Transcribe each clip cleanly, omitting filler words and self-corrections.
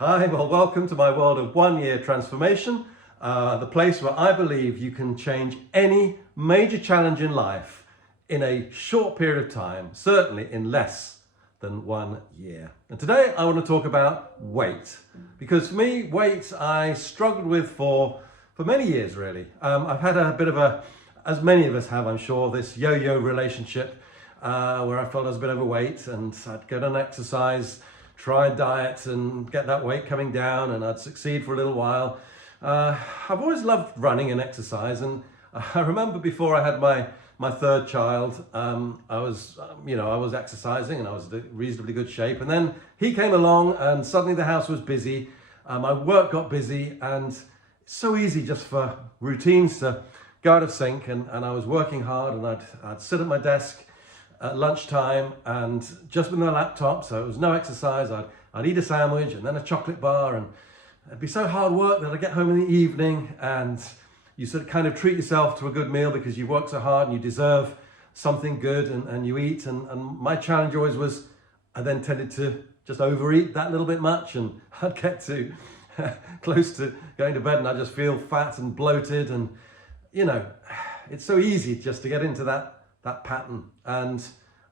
Hi, well, welcome to my world of 1 year transformation, the place where I believe you can change any major challenge in life in a short period of time, certainly in less than 1 year. And today I want to talk about weight, because for me, weight I struggled with for many years, really. I've had a bit of a, as many of us have, I'm sure, this yo-yo relationship where I felt I was a bit overweight and I'd go on exercise, try a diet and get that weight coming down, and I'd succeed for a little while. I've always loved running and exercise, and I remember before I had my third child, I was exercising and I was in reasonably good shape, and then he came along and suddenly the house was busy, my work got busy, and it's so easy just for routines to go out of sync, and I was working hard, and I'd sit at my desk at lunchtime and just with my laptop, so it was no exercise. I'd eat a sandwich and then a chocolate bar, and it'd be so hard work that I'd get home in the evening and you sort of kind of treat yourself to a good meal because you've worked so hard and you deserve something good, and you eat, and my challenge always was I then tended to just overeat that little bit much, and I'd get to close to going to bed and I'd just feel fat and bloated, and it's so easy just to get into that pattern. And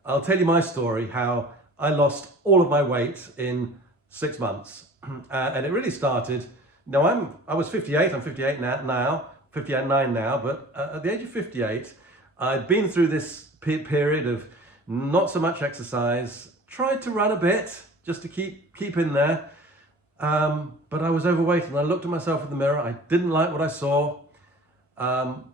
I'll tell you my story, how I lost all of my weight in 6 months. And it really started, I was 58, I'm 58 now, 59 now, but at the age of 58, I'd been through this period of not so much exercise, tried to run a bit just to keep in there, but I was overweight, and I looked at myself in the mirror, I didn't like what I saw.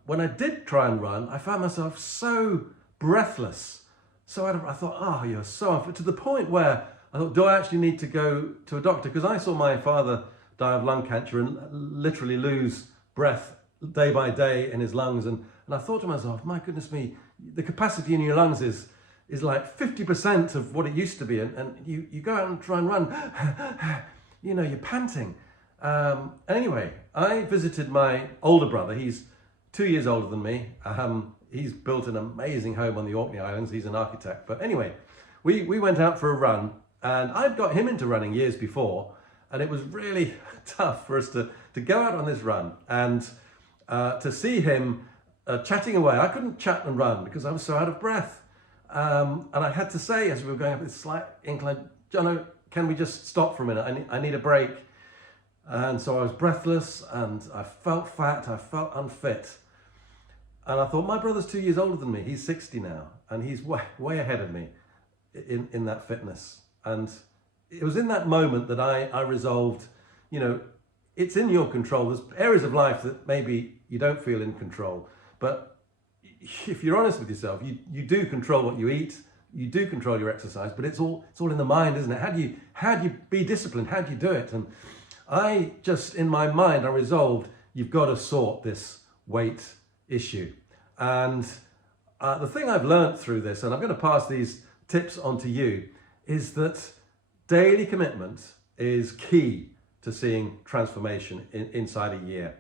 When I did try and run, I found myself so breathless. So I thought, oh, you're so unfit, to the point where I thought, do I actually need to go to a doctor? Because I saw my father die of lung cancer and literally lose breath day by day in his lungs. And I thought to myself, my goodness me, the capacity in your lungs is like 50% of what it used to be. And you go out and try and run, you're panting. Anyway, I visited my older brother. He's 2 years older than me. He's built an amazing home on the Orkney Islands. He's an architect. But anyway, we went out for a run, and I'd got him into running years before, and it was really tough for us to go out on this run and to see him chatting away. I couldn't chat and run because I was so out of breath. And I had to say, as we were going up this slight incline, Jono, can we just stop for a minute? I need a break. And so I was breathless, and I felt fat, I felt unfit. And I thought, my brother's 2 years older than me. He's 60 now, and he's way ahead of me in that fitness. And it was in that moment that I resolved, it's in your control. There's areas of life that maybe you don't feel in control. But if you're honest with yourself, you do control what you eat, you do control your exercise, but it's all in the mind, isn't it? How do you be disciplined? How do you do it? And I just, in my mind, I resolved, you've got to sort this weight issue. And the thing I've learned through this, and I'm going to pass these tips on to you, is that daily commitment is key to seeing transformation inside a year.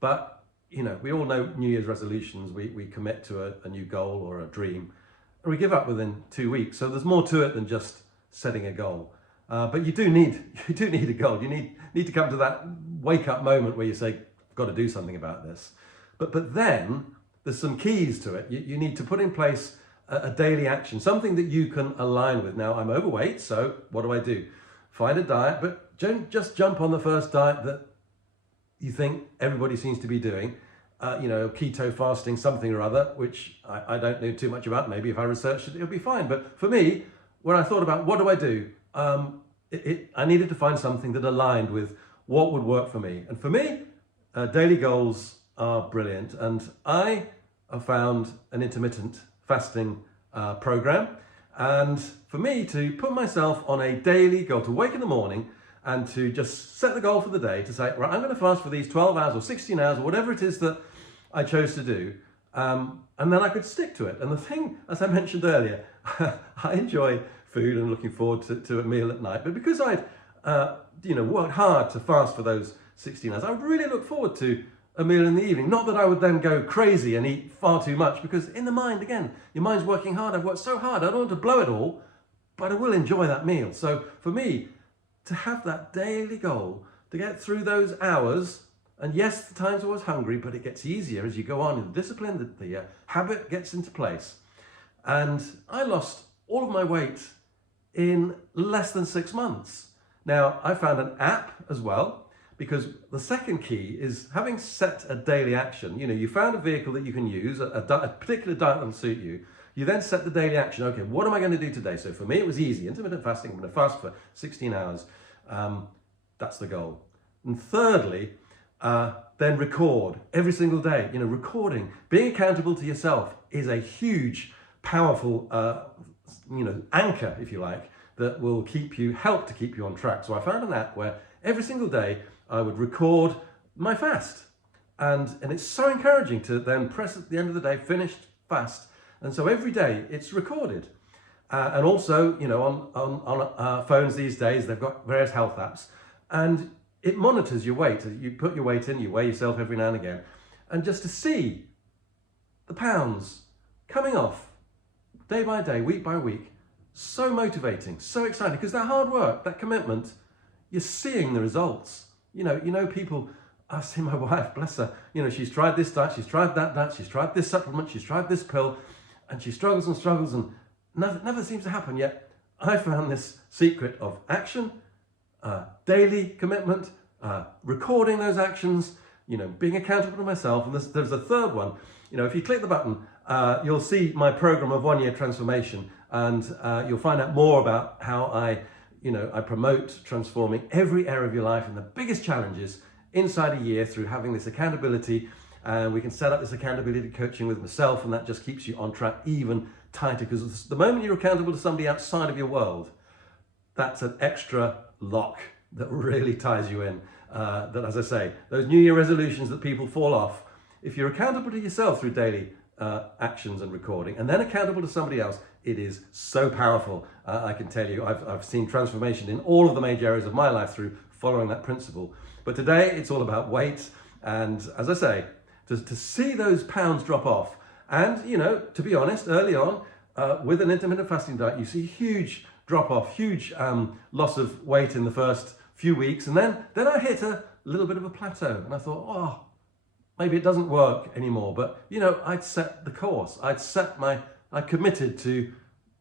But, we all know New Year's resolutions. We commit to a new goal or a dream, and we give up within 2 weeks. So there's more to it than just setting a goal. But you do need a goal. You need to come to that wake up moment where you say, I've got to do something about this. But then there's some keys to it. You need to put in place a daily action, something that you can align with. Now, I'm overweight, so what do? Find a diet, but don't just jump on the first diet that you think everybody seems to be doing. Keto fasting, something or other, which I don't know too much about. Maybe if I researched it, it'll be fine. But for me, when I thought about what do, I needed to find something that aligned with what would work for me. And for me, daily goals are brilliant. And I have found an intermittent fasting program. And for me to put myself on a daily goal, to wake in the morning and to just set the goal for the day, to say, right, I'm going to fast for these 12 hours or 16 hours or whatever it is that I chose to do. And then I could stick to it. And the thing, as I mentioned earlier, I enjoy food and looking forward to a meal at night. But because I'd worked hard to fast for those 16 hours, I would really look forward to a meal in the evening. Not that I would then go crazy and eat far too much, because in the mind, again, your mind's working hard. I've worked so hard. I don't want to blow it all, but I will enjoy that meal. So for me, to have that daily goal, to get through those hours. And yes, the times I was hungry, but it gets easier as you go on in the discipline, the habit gets into place. And I lost all of my weight in less than 6 months. Now, I found an app as well, because the second key is having set a daily action. You found a vehicle that you can use, a particular diet that will suit you. You then set the daily action. Okay, what am I going to do today? So for me, it was easy. Intermittent fasting, I'm going to fast for 16 hours. That's the goal. And thirdly, then record every single day. Recording, being accountable to yourself is a huge, powerful, anchor, if you like, that will help to keep you on track. So I found an app where every single day I would record my fast. And it's so encouraging to then press at the end of the day, finished fast. And so every day it's recorded. And also, on phones these days, they've got various health apps. And it monitors your weight. You put your weight in, you weigh yourself every now and again. And just to see the pounds coming off day by day, week by week, so motivating, so exciting, because that hard work, that commitment, you're seeing the results. People, I see my wife, bless her, she's tried this diet, she's tried that diet, she's tried this supplement, she's tried this pill, and she struggles and never seems to happen. Yet I found this secret of action, daily commitment, recording those actions, being accountable to myself. And there's a third one. If you click the button, you'll see my program of 1 year transformation, and you'll find out more about how I promote transforming every area of your life and the biggest challenges inside a year through having this accountability. And we can set up this accountability coaching with myself, and that just keeps you on track even tighter, because the moment you're accountable to somebody outside of your world, that's an extra lock that really ties you in. That, as I say, those New Year resolutions that people fall off, if you're accountable to yourself through daily actions and recording, and then accountable to somebody else, it is so powerful. I can tell you, I've seen transformation in all of the major areas of my life through following that principle. But today it's all about weight, and as I say, to see those pounds drop off, and to be honest, early on with an intermittent fasting diet, you see huge drop off, huge loss of weight in the first few weeks, and then I hit a little bit of a plateau, and I thought, maybe it doesn't work anymore. But I'd set the course, I committed to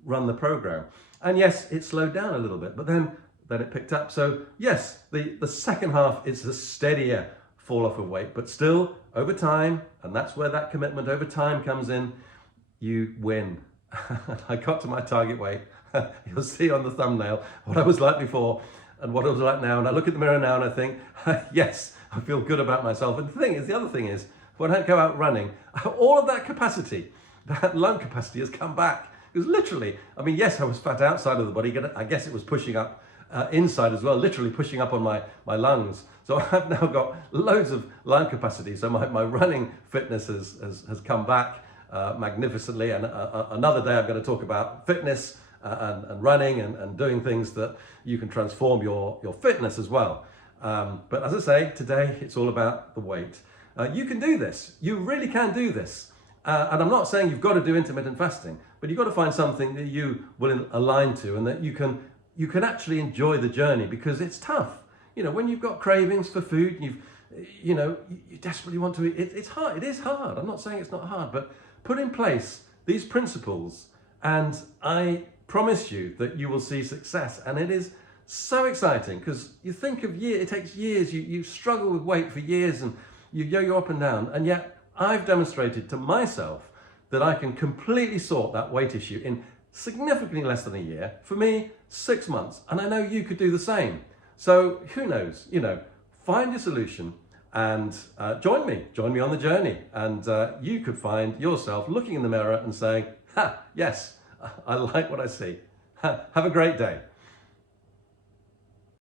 run the program, and yes, it slowed down a little bit, but then it picked up. So yes, the second half is a steadier fall off of weight, but still over time, and that's where that commitment over time comes in, you win. I got to my target weight. You'll see on the thumbnail what I was like before and what I was like now, and I look in the mirror now and I think, yes, I feel good about myself. And the other thing is, when I go out running, all of that capacity, that lung capacity has come back. Because literally, yes, I was fat outside of the body, I guess it was pushing up inside as well, literally pushing up on my lungs. So I've now got loads of lung capacity. So my running fitness has come back magnificently. And another day I'm going to talk about fitness and running and doing things that you can transform your fitness as well. But as I say, today it's all about the weight. You can do this. You really can do this. And I'm not saying you've got to do intermittent fasting, but you've got to find something that you will align to, and that you can actually enjoy the journey, because it's tough. When you've got cravings for food, you desperately want to eat, it's hard. It is hard. I'm not saying it's not hard, but put in place these principles, and I promise you that you will see success. And it is so exciting, because you think of it takes years. You struggle with weight for years, and you yo-yo up and down, and yet I've demonstrated to myself that I can completely sort that weight issue in significantly less than a year. For me, 6 months. And I know you could do the same. So who knows, find your solution and join me on the journey. And you could find yourself looking in the mirror and saying, yes, I like what I see. Have a great day.